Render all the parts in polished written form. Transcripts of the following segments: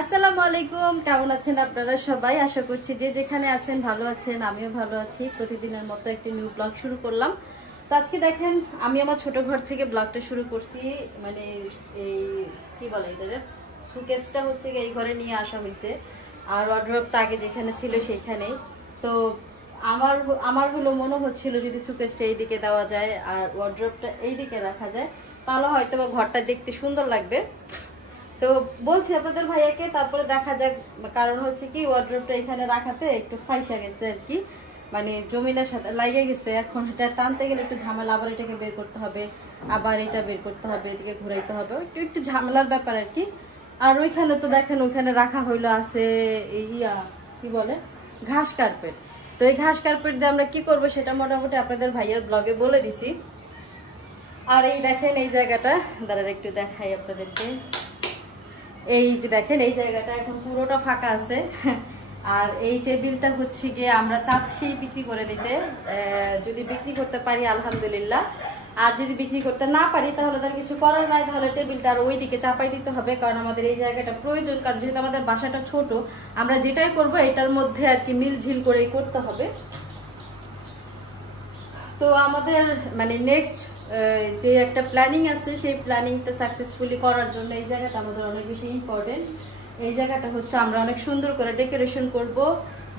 আসসালামু আলাইকুম, কেমন আছেন আপনারা সবাই? আশা করছি যে যেখানে আছেন ভালো আছেন, আমিও ভালো আছি। প্রতিদিনের মতো একটি নিউ ব্লগ শুরু করলাম। তো আজকে দেখেন আমি আমার ছোট ঘর থেকে ব্লগটা শুরু করছি। মানে এই কি বলে এটা, সুকেসটা হচ্ছে এই ঘরে নিয়ে আসা হয়েছে, আর ওয়ার্ড্রোবটা আগে যেখানে ছিল সেইখানেই। তো আমার আমার হলো মনে হচ্ছিল যদি সুকেসটা এইদিকে দেওয়া যায় আর ওয়ার্ড্রোবটা এইদিকে রাখা যায় তাহলে হয়তো বা ঘরটা দেখতে সুন্দর লাগবে। তো বলছি আপনাদের ভাইয়াকে, তারপরে দেখা যাক। কারণ হচ্ছে কি ওয়ার্ড্রোবটা এখানে রাখাতে একটু ফাইসা গেছে আর কি, মানে জমিনের সাথে লাগে গেছে। এখন এটা টানতে গেলে একটু ঝামেলা, আবার এটাকে বের করতে হবে, আবার এটা বের করতে হবে, এদিকে ঘুরাইতে হবে, একটু একটু ঝামেলার ব্যাপার আর কি। আর ওইখানে তো দেখেন ওইখানে রাখা হইলো আছে ইয়া কি বলে ঘাস কার্পেট। তো এই ঘাস কার্পেট দিয়ে আমরা কি করবো সেটা মোটামুটি আপনাদের ভাইয়ার ব্লগে বলে দিছি। আর এই দেখেন এই জায়গাটা, দাঁড়ার একটু দেখাই আপনাদেরকে। এই যে দেখেন এই জায়গাটা এখন পুরোটা ফাঁকা আছে। আর এই টেবিলটা হচ্ছে গিয়ে আমরা চাচ্ছি বিক্রি করে দিতে। যদি বিক্রি করতে পারি আলহামদুলিল্লাহ, আর যদি বিক্রি করতে না পারি তাহলে তার কিছু করার নাই, তাহলে টেবিলটা আর ওই দিকে চাপাই দিতে হবে। কারণ আমাদের এই জায়গাটা প্রয়োজন, কারণ যেহেতু আমাদের বাসাটা ছোট, আমরা যেটাই করব এটার মধ্যে আর কি মিলঝিল করেই করতে হবে। তো আমাদের মানে নেক্সট যে একটা প্ল্যানিং আছে, সেই প্ল্যানিংটা সাকসেসফুলি করার জন্য এই জায়গাটা আমাদের অনেক বেশি ইম্পর্টেন্ট। এই জায়গাটা হচ্ছে আমরা অনেক সুন্দর করে ডেকোরেশন করব।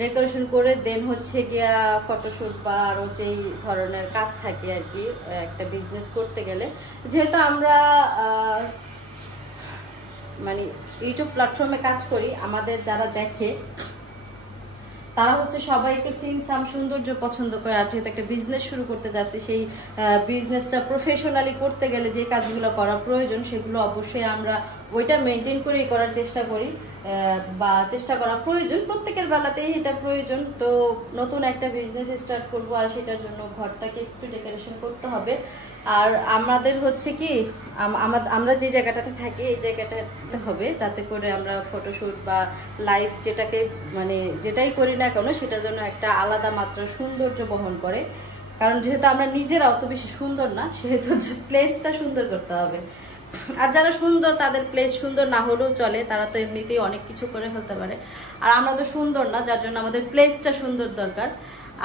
ডেকোরেশন করে দেন হচ্ছে গিয়া ফটোশ্যুট বা আরও যেই ধরনের কাজ থাকে আর কি একটা বিজনেস করতে গেলে। যেহেতু আমরা মানে ইউটিউব প্ল্যাটফর্মে কাজ করি, আমাদের যারা দেখে তারা হচ্ছে সবাই একটু সিমসাম সৌন্দর্য পছন্দ করে। আর যেহেতু একটা বিজনেস শুরু করতে যাচ্ছে, সেই বিজনেসটা প্রফেশনালি করতে গেলে যে কাজগুলো করা প্রয়োজন সেগুলো অবশ্যই আমরা ওইটা মেনটেন করেই করার চেষ্টা করি, বা চেষ্টা করা প্রয়োজন। প্রত্যেকের বেলাতেই এটা প্রয়োজন। তো নতুন একটা বিজনেস স্টার্ট করব, আর সেটার জন্য ঘরটাকে একটু ডেকোরেশন করতে হবে। আর আমাদের হচ্ছে কি আমরা যে জায়গাটাতে থাকি এই জায়গাটা হবে যাতে করে আমরা ফটোশ্যুট বা লাইভ যেটাকে মানে যেটাই করি না কেন সেটার জন্য একটা আলাদা মাত্রা সৌন্দর্য বহন করে। কারণ যেহেতু আমরা নিজেরা অত বেশি সুন্দর না, সেহেতু প্লেসটা সুন্দর করতে হবে। আর যারা সুন্দর তাদের প্লেস সুন্দর না হলেও চলে, তারা তো এমনিতেই অনেক কিছু করে ফেলতে পারে। আর আমরা তো সুন্দর না, যার জন্য আমাদের প্লেসটা সুন্দর দরকার।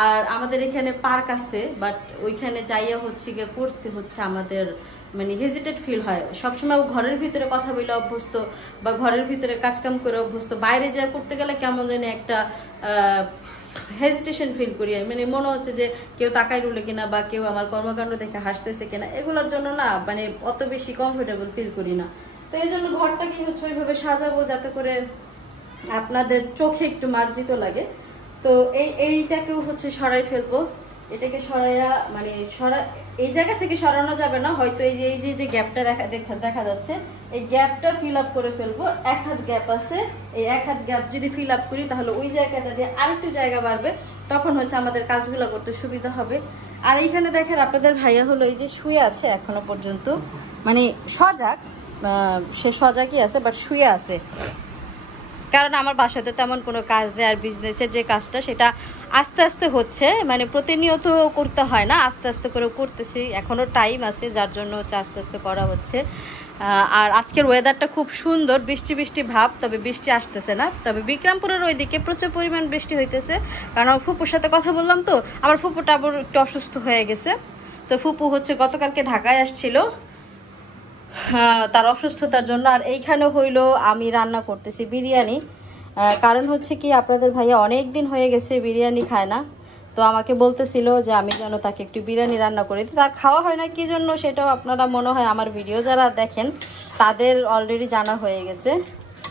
আর আমাদের এখানে পার্ক আছে, বাট ওইখানে যাইয়া হচ্ছে গিয়ে করতে হচ্ছে আমাদের মানে হেজিটেট ফিল হয়। সবসময় ঘরের ভিতরে কথা বলে অভ্যস্ত বা ঘরের ভিতরে কাজকাম করে অভ্যস্ত, বাইরে যা করতে গেলে কেমন জানি একটা হেজিটেশন ফিল করি। মানে মনে হচ্ছে যে কেউ তাকাই রুলে কিনা বা কেউ আমার কর্মকাণ্ড দেখে হাসতেছে কিনা, এগুলোর জন্য না মানে অত বেশি কমফোর্টেবল ফিল করি না। তো এই জন্য ঘরটাকে হচ্ছে ওইভাবে সাজাবো যাতে করে আপনাদের চোখে একটু মার্জিত লাগে। তো এইটাকেও হচ্ছে সরাই ফেলবো। এটাকে সরাইয়া মানে এই জায়গা থেকে সরানো যাবে না, হয়তো এই যে গ্যাপটা দেখা যাচ্ছে, এই গ্যাপটা ফিল আপ করে ফেলবো। এক হাত গ্যাপ আছে, এই এক হাত গ্যাপ যদি ফিল আপ করি তাহলে ওই জায়গাটা দিয়ে আরেকটু জায়গা বাড়বে, তখন হচ্ছে আমাদের কাজগুলো করতে সুবিধা হবে। আর এইখানে দেখেন আপনাদের ভাইয়া হলো এই যে শুয়ে আছে এখনো পর্যন্ত, মানে সজাগ, সে সজাগই আছে বাট শুয়ে আছে। কারণ আমার বাসাতে তেমন কোনো কাজ নেই, আর বিজনেসের যে কাজটা সেটা আস্তে আস্তে হচ্ছে, মানে প্রতিনিয়ত করতে হয় না, আস্তে আস্তে করে করতেছি। এখনও টাইম আছে, যার জন্য হচ্ছে আস্তে আস্তে করা হচ্ছে। আর আজকের ওয়েদারটা খুব সুন্দর, বৃষ্টি বৃষ্টি ভাব, তবে বৃষ্টি আসতেছে না। তবে বিক্রমপুরের ওইদিকে প্রচুর পরিমাণ বৃষ্টি হইতেছে, কারণ আমার ফুপুর সাথে কথা বললাম তো, আমার ফুপুটা আবার একটু অসুস্থ হয়ে গেছে। তো ফুপু হচ্ছে গতকালকে ঢাকায় আসছিল তার অসুস্থতার জন্য। আর এইখানে হইলো আমি রান্না করতেছি বিরিয়ানি। কারণ হচ্ছে কি আপনাদের ভাইয়া অনেক দিন হয়ে গেছে বিরিয়ানি খায় না, তো আমাকে বলতেছিল যে আমি যেন তাকে একটু বিরিয়ানি রান্না করে দিই। তার খাওয়া হয় না কি জন্য সেটাও আপনারা মনে হয় আমার ভিডিও যারা দেখেন তাদের অলরেডি জানা হয়ে গেছে।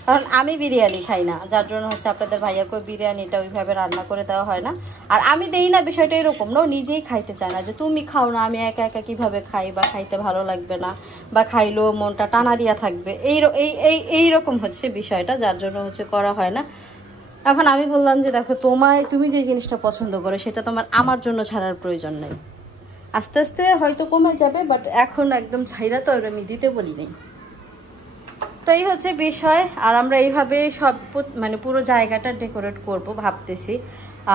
কারণ আমি বিরিয়ানি খাই না, যার জন্য হচ্ছে আপনাদের ভাইয়াকে বিরিয়ানিটা ওইভাবে রান্না করে দেওয়া হয় না। আর আমি দেই না বিষয়টা এরকম না, নিজেই খাইতে চায় না, যে তুমি খাও না আমি একা একা কীভাবে খাই, বা খাইতে ভালো লাগবে না, বা খাইলেও মনটা টানা দিয়া থাকবে, এইরকম হচ্ছে বিষয়টা, যার জন্য হচ্ছে করা হয় না। এখন আমি বললাম যে দেখো তুমি যে জিনিসটা পছন্দ করো সেটা তোমার আমার জন্য ছাড়ার প্রয়োজন নেই, আস্তে আস্তে হয়তো কমে যাবে, বাট এখন একদম ছাইরা তো আমি দিতে বলি নেই। তো এই হচ্ছে বিষয়। আর আমরা এইভাবে সব মানে পুরো জায়গাটা ডেকোরেট করব ভাবতেছি।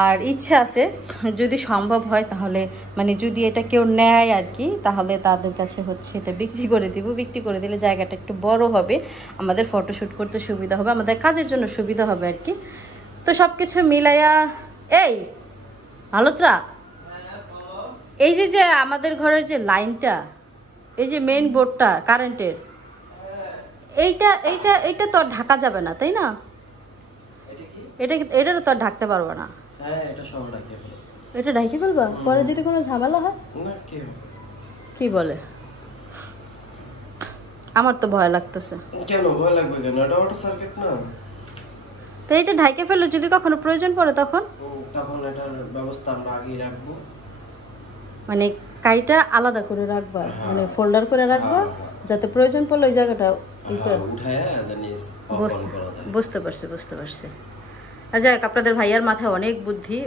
আর ইচ্ছা আছে যদি সম্ভব হয় তাহলে মানে যদি এটা কেউ নেয় আর কি, তাহলে তাদের কাছে হচ্ছে এটা বিক্রি করে দিব। বিক্রি করে দিলে জায়গাটা একটু বড় হবে, আমাদের ফটোশ্যুট করতে সুবিধা হবে, আমাদের কাজের জন্য সুবিধা হবে আর কি। তো সব কিছু মিলাইয়া এই মালত্রা, এই যে যে আমাদের ঘরের যে লাইনটা, এই যে মেইন বোর্ডটা কারেন্টের, এইটা এইটা এইটা তো আর ঢাকা যাবে না তাই না? এটা এটা তো আর ঢাকতে পারবো না। এটা ঢাকি ফেলবা পরে যদি কোনো ঝামেলা হয়? কি বলে, আমার তো ভয় লাগতেছে। কেন ভয় লাগবে কেন? এটা অটো সার্কিট না। তো এটা ঢাকে ফেললে যদি কখনো প্রয়োজন পড়ে তখন এটার ব্যবস্থা আমরা আগেই রাখবো। মানে কাইটা আলাদা করে রাখবা, মানে ফোল্ডার করে রাখবা, যাতে প্রয়োজন পড়লে ওই জায়গাটা বুঝতে পারছি বুঝতে পারছি। যাই হোক, আপনাদের ভাইয়ার মাথায় অনেক বুদ্ধি।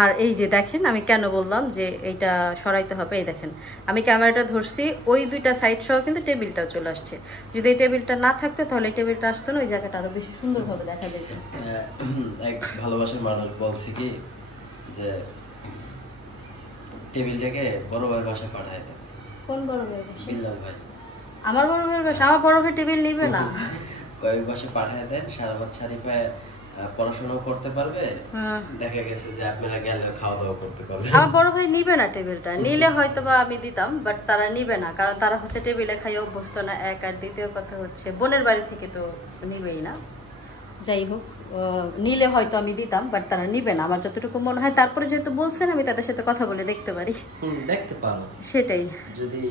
আর এই যে দেখেন আমি কেন বললাম যে এইটা সরাইতে হবে, এই দেখেন আমি ক্যামেরাটা ধরছি, ওই দুইটা সাইড সহ কিন্তু টেবিলটাও চলে আসছে। যদি এই টেবিলটা না থাকতো তাহলে এই টেবিলটা আসতো না, ওই জায়গাটা আরো বেশি সুন্দরভাবে দেখা যেত। এক ভালোবাসার মানুষ বলছে কি যে টেবিলটাকে বড় ভাইয়ের বাসায় পাঠায় দেয়। কোন বড় ভাই? বিল্লাল ভাই। আমার বড় ভাইয়ের বাসা? আমার বড় ভাই টেবিল নিবে না। কয়েক বাসায় পাঠায় দেন, সারা রাত শরীফে পড়াশোনাও করতে পারবে, দেখা গেছে যে আপনারা গেলে খাওয়া দাওয়া করতে পারবে। আমার বড় ভাই নিবে না টেবিলটা, নিলে হয়তো বা আমি দিতাম, বাট তারা নিবে না, কারণ তারা হচ্ছে টেবিলে খাইয়ে অভ্যস্ত না এক, আর দ্বিতীয় কথা হচ্ছে বোনের বাড়ি থেকে তো নিবেই না। যাই হোক, নিলে হয়তো আমি দিতাম, বাট তারা নিবে না আমার যতটুকু মনে হয়। তারপরে যেহেতু বলছেন আমি তাদের সাথে কথা বলে দেখতে পারি। দেখতে পারো, সেটাই যদি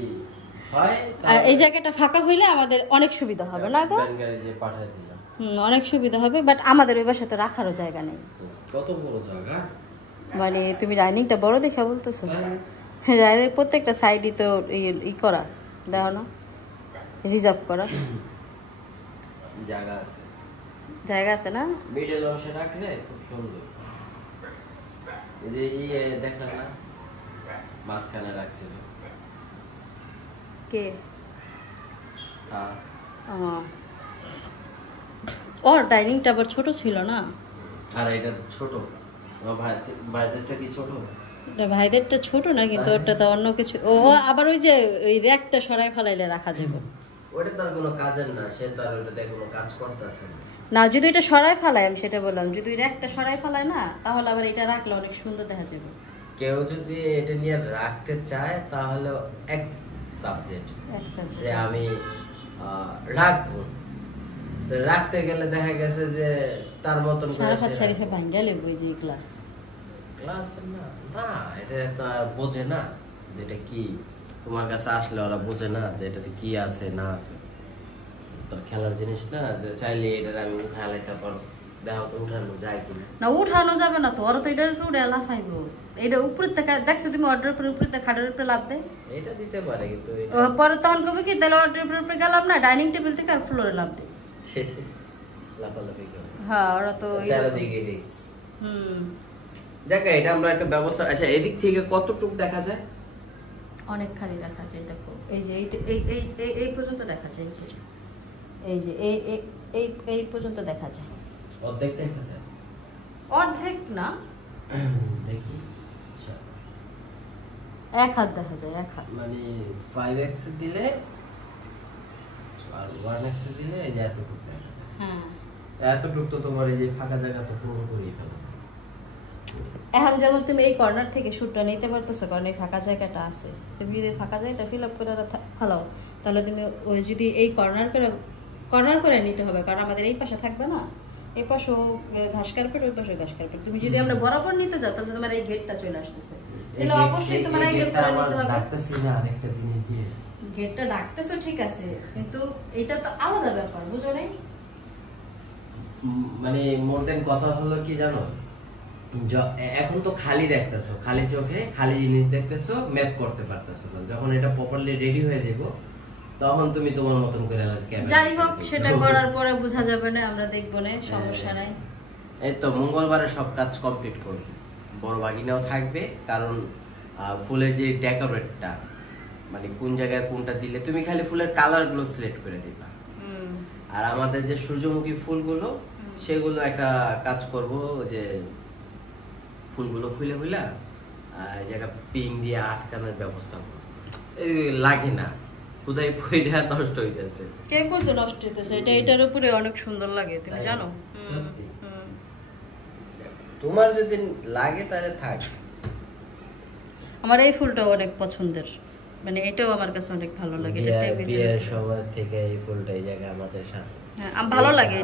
হয়। আর এই জায়গাটা ফাঁকা হইলে আমাদের অনেক সুবিধা হবে না গো? পাঠায় দিলাম, অনেক সুবিধা হবে, বাট আমাদের ওই বাসাতে রাখারও জায়গা নেই। কত বড় জায়গা, মানে তুমি ডাইনিংটা বড় দেখা বলতেছো? ডাইনিং প্রত্যেকটা সাইডই তো ই করা, দাও না, রিজার্ভ করা জায়গা আছে, জায়গা আছে না? মিডল অংশে রাখলে খুব সুন্দর। এই যে দেখলাম না মাঝখানে রাখছিল কে? ওর ডাইনিংটা আবার ছোট ছিল না? আর এটা ছোট, ভাইদেরটা কি ছোট? ভাইদেরটা ছোট না, কিন্তু ওটা তো অন্য কিছু। ও আবার ওই যে ওই র্যাকটা সরাই ফেলাইলে রাখা যাবে। ওটা তো আর কোনো কাজের না, সে তো আর ওটাতে কোনো কাজ করতেছে না। যদি এটা সরাই ফেলাই, আমি সেটা বললাম, যদি ওই র্যাকটা সরাই ফেলায় না, তাহলে আবার এটা রাখলে অনেক সুন্দর দেখা যাবে। কেউ যদি এটা নিয়ে রাখতে চায় তাহলে এক্স সাবজেক্ট যে আমি রাখবো, রাখতে গেলে দেখা গেছে যে তার মতন সারাফাত শরীফে ভাঙ্গালে বই যে ক্লাস না, এটা তো আর বোঝে না যেটা কি। তোমার কাছে আসলে ওরা বোঝে না যে এটাতে কি আছে না আছে। তোর খেলার জিনিস না যে চাইলে এটা আমি উঠালে, তারপর দেখো তো উঠানো যায় কিনা। না, উঠানো যাবে না তো, ওরা তো এটার উপরে লাফাইবো। এটা উপরে থেকে দেখছো তুমি, অর্ডার উপরে উপরে খাটের উপরে লাভ দেয়। এটা দিতে পারে, কিন্তু পরে তখন কবে কি, তাহলে অর্ডার উপরে গেলাম না, ডাইনিং টেবিল থেকে ফ্লোরে লাভ দেয়। লাফালাফি করে। হ্যাঁ, ওরা তো চারিদিকে রিস্ক। জায়গা এটা আমরা একটা ব্যবস্থা। আচ্ছা, এদিক থেকে কতটুক দেখা যায়? অনেকখানি দেখা যায়। দেখো এই যে এই পর্যন্ত দেখা যায়, এই যে এই পর্যন্ত দেখা যায়। অর্ধেক দেখা যায়? অর্ধেক না, দেখি এক হাত দেখা যায়, এক হাত। মানে 5x দিলে আর 1x দিলে এই যে এতটুকু দেখা যায়। হ্যাঁ, এতটুকু তো তোমার এই যে ফাঁকা জায়গা তো পূরণ করেই ফেলো। এখন যেমন তুমি এই কর্নার থেকে শুটটা নিতে পারতেছো, কারণ এই ফাঁকা জায়গাটা আছে। তুমি যদি ফাঁকা জায়গাটা ফিল আপ করে ফেলাও, তাহলে তুমি ওই যদি এই কর্নার করে নিতে হবে, কারণ আমাদের এই পাশে থাকবে না, এই পাশেও ঘাস কার্পেট, ওই পাশে ঘাস কার্পেট। তুমি যদি আমরা বরাবর নিতে যাও, তাহলে তোমার এই গেটটা চলে আসতেছে, তাহলে অবশ্যই তোমার এই গেট করে নিতে হবে। ডাকতেছি না আরেকটা জিনিস দিয়ে, গেটটা ডাকতেছো ঠিক আছে, কিন্তু এটা তো আলাদা ব্যাপার, বুঝো নাই? মানে মোর দেন কথা হলো কি জানো, এখন তো খালি দেখতেছো, খালি চোখে খালি জিনিস দেখতেছো, ম্যাপ করতে পারতেছো না। যখন এটা প্রপারলি রেডি হয়ে যাবো, তখন তুমি তোমার মতন করে যাই হোক, সেটা করার পরে বোঝা যাবে না, আমরা দেখবো না, সমস্যা নাই। এই তো মঙ্গলবারে সব কাজ কমপ্লিট করবে, বড় বাগিনাও থাকবে। কারণ ফুলের যে ডেকোরেটটা, মানে কোন জায়গায় কোনটা দিলে, তুমি খালি ফুলের কালার গুলো সিলেক্ট করে দিবা। আর আমাদের যে সূর্যমুখী ফুলগুলো, সেগুলো একটা কাজ করব, যে ফুলগুলো খুলে খুলে এই জায়গা পিং দিয়ে আটকানোর ব্যবস্থা করো। এই লাগে না, কোথায় পয়সা নষ্ট হইতেছে। কে কোথাও নষ্ট হইতেছে? এটা এটার উপরে অনেক সুন্দর লাগে, তুমি জানো। তোমার যদি লাগে তাহলে থাক। আমার এই ফুলটাও অনেক পছন্দের, মানে এটাও আমার কাছে অনেক ভালো লাগে। বিয়ের সময় থেকে এই ফুলটা এই জায়গা আমাদের সাথে ভালো লাগে।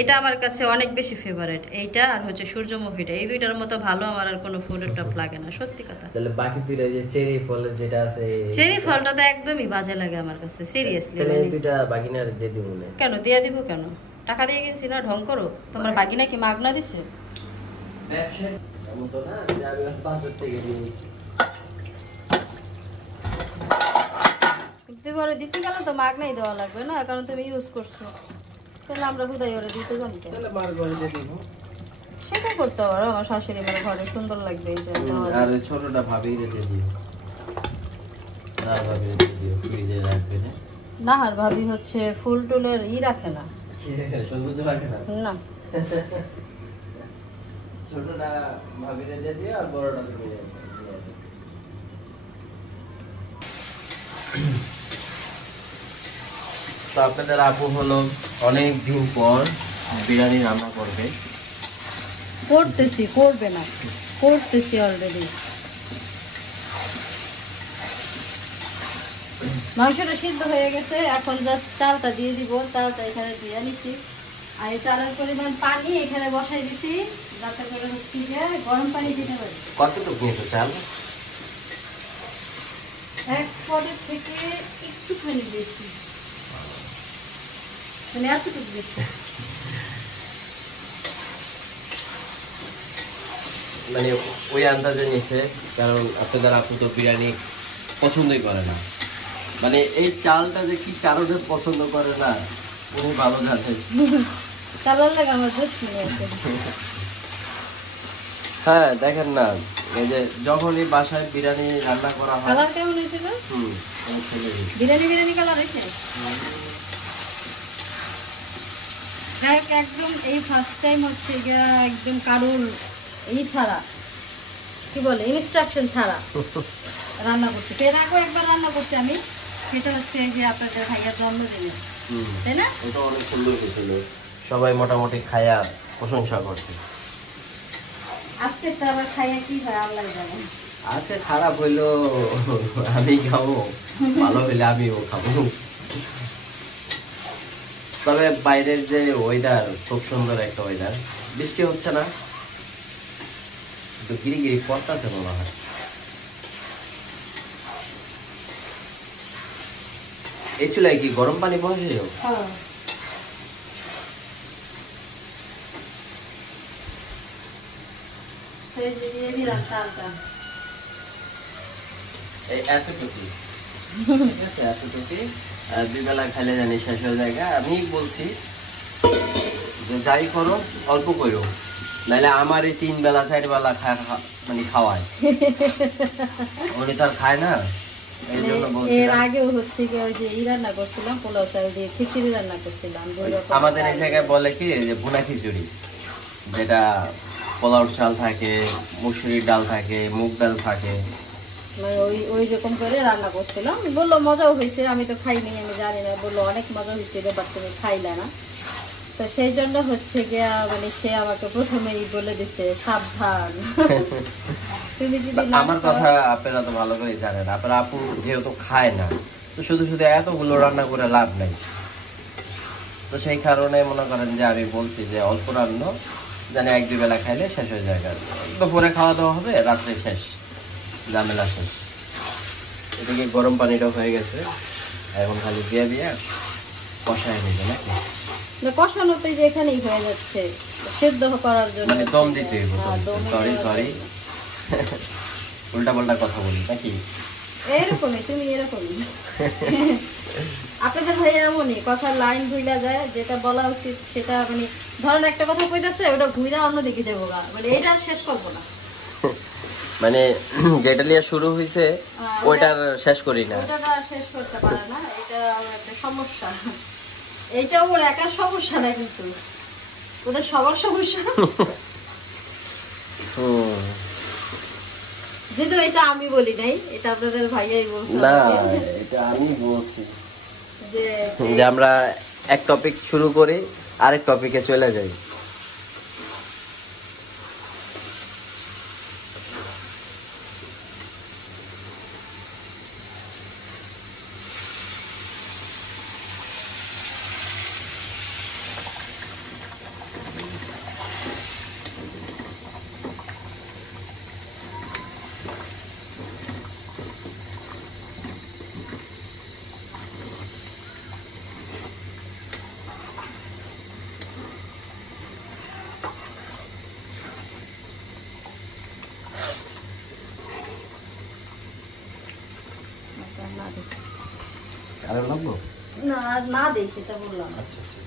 এটা আমার কাছে অনেক বেশি ফেভারিট, এইটা আর হচ্ছে সূর্যমুখীটা। এই দুইটার মতো ভালো আমার আর কোনো ফুলের টপ লাগে না, সত্যি কথা। তাহলে বাকি দুইটা যে চেরি ফল যেটা আছে, চেরি ফলটা তো একদমই বাজে লাগে আমার কাছে, সিরিয়াসলি। তাহলে এই দুইটা বাগিনার দিয়ে দিব না কেন? দিয়ে দিব কেন? টাকা দিয়ে গেছি না, ঢং করো। তোমার বাগিনা কি মাগনা দিছে? ব্যবসা এমন তো না যে আমি বাজার থেকে নিয়েছি। দিতে গেলে তো মাগনাই দেওয়া লাগবে না, কারণ তুমি ইউজ করছো। তাহলে আমরা হুদাই ওরে দিতে জানি কেন? তাহলে মার ঘরে দিয়ে দিব। সেটা করতে পারো, আমার শাশুড়ি মার ঘরে সুন্দর লাগবে এইটা। আর ওই ছোটটা ভাবি রেখে দিও, আর ভাবি রেখে দিও, ফ্রিজে রাখবে না। না, আর ভাবি হচ্ছে ফুল টুলের রাখে না। সৌন্দর্য রাখে না না, ছোটটা ভাবি রেখে দিও, আর বড়টা তুমি রেখে দিও। তো আপনাদের আপু হলো অনেক দিন পর বিরিয়ানি রান্না করবে। করতেছি, করবে না, করতেছি অলরেডি। মাংসটা সিদ্ধ হয়ে গেছে, এখন জাস্ট চালটা দিয়ে দিব। চালটা এখানে দিয়ে নিছি, আর এই চালের পরিমাণ পানি এখানে বসাই দিছি, যাতে করে হচ্ছে যে গরম পানি দিতে পারি। কতটুকু নিয়েছো চাল? এক পদের থেকে একটুখানি বেশি, মানে এতটুকু বেশি। মানে ওই আন্দাজে নিছে, কারণ আপনাদের আপু তো বিরিয়ানি পছন্দই করে না। মানে এই চালটা যে কি কারণে পছন্দ করে না উনি ভালো জানেন। চালার লাগে আমার দোষ নেই আছে। হ্যাঁ দেখেন না, এই যে যখনই বাসায় বিরিয়ানি রান্না করা হয়। কালার কেমন হয়েছে? বিরিয়ানি বিরিয়ানি কালার হয়েছে। যাই হোক, একদম এই ফার্স্ট টাইম হচ্ছে গিয়া একদম কারোর এই ছাড়া, কি বলে, ইনস্ট্রাকশন ছাড়া রান্না করছি। এর আগেও একবার রান্না করছি আমি, সেটা হচ্ছে যে আপনাদের ভাইয়ার জন্মদিনে, তাই না? ওটা অনেক সুন্দর হয়েছিল, সবাই মোটামুটি খায়া প্রশংসা করছে। আজকে তো আবার খাইয়া কি হয় আল্লাহ জানে। আজকে খারাপ হইলো আমি খাবো, ভালো হইলে আমিও খাবো। তবে বাইরের যে ওয়েদার, খুব সুন্দর একটা ওয়েদার, বৃষ্টি হচ্ছে না, একটু গিরি গিরি পড়তেছে মনে হয়। এই চুলায় কি গরম পানি বসে যাও? এতটুকু ঠিক আছে, এতটুকু দুই বেলা খাইলে জানি শেষ হয়ে যায়। আমি বলছি যে যাই করো অল্প করো, নাহলে আমার এই 3 বেলা 4 বেলা মানে খাওয়ায়। উনি তো আর খায় না, এই জন্য বলছি। এর আগেও হচ্ছে কি ওই যে রান্না করছিলাম, পোলাও চাল দিয়ে খিচুড়ি রান্না করছিলাম। আমাদের এই জায়গায় বলে কি যে ভুনা খিচুড়ি, যেটা পোলাও চাল থাকে, মুসুরির ডাল থাকে, মুগ ডাল থাকে, মানে ওই রকম করে রান্না করছিলাম। বললো মজাও হয়েছে, আমি তো খাইনি, আমি জানি না। বললো অনেক মজা হয়েছে, ব্যাপার তুমি খাইলে না। তো সেই জন্য হচ্ছে গিয়া মানে সে আমাকে প্রথমেই বলে দিছে সাবধান। তুমি যদি আমার কথা আপনারা তো ভালো করে জানেন, আপনার আপু যেহেতু খায় না, তো শুধু শুধু এতগুলো রান্না করে লাভ নাই। তো সেই কারণে মনে করেন যে আমি বলছি যে অল্প রান্না, জানি 1-2 বেলা খাইলে শেষ হয়ে যায়। দুপুরে খাওয়া দাওয়া হবে, রাত্রে শেষ, ঝামেলা শেষ। এদিকে গরম পানিটাও হয়ে গেছে, এখন খালি দিয়ে দিয়ে কষায় নেবে নাকি? কষানোতে যে এখানেই হয়ে যাচ্ছে, সেদ্ধ করার জন্য মানে দম দিতে হবে। সরি উল্টা পাল্টা কথা বলি নাকি? এরকমই, তুমি এরকমই। আপনাদের ভাই এমনই, কথার লাইন ভুইলা যায়, যেটা বলা উচিত সেটা মানে ধরেন একটা কথা কইতাছে, ওটা ঘুরা অন্যদিকে যাবো, মানে এটা শেষ করবো না। মানে যেটা নিয়ে শুরু হয়েছে ওইটার শেষ করি না, ওটা শেষ করতে পারে না। এটা একটা সমস্যা, এইটা ওর একার সমস্যা না, কিন্তু ওদের সবার সমস্যা। হুম। যেহেতু এটা আমি বলি নাই, এটা আপনাদের ভাইয়াই বলছে না আমাকে, এটা আমি বলছি যে যে আমরা এক টপিক শুরু করি আরেক টপিকে চলে যাই। না দিই। আরো লাগবো? না না দেই, সেটা বললাম। আচ্ছা আচ্ছা।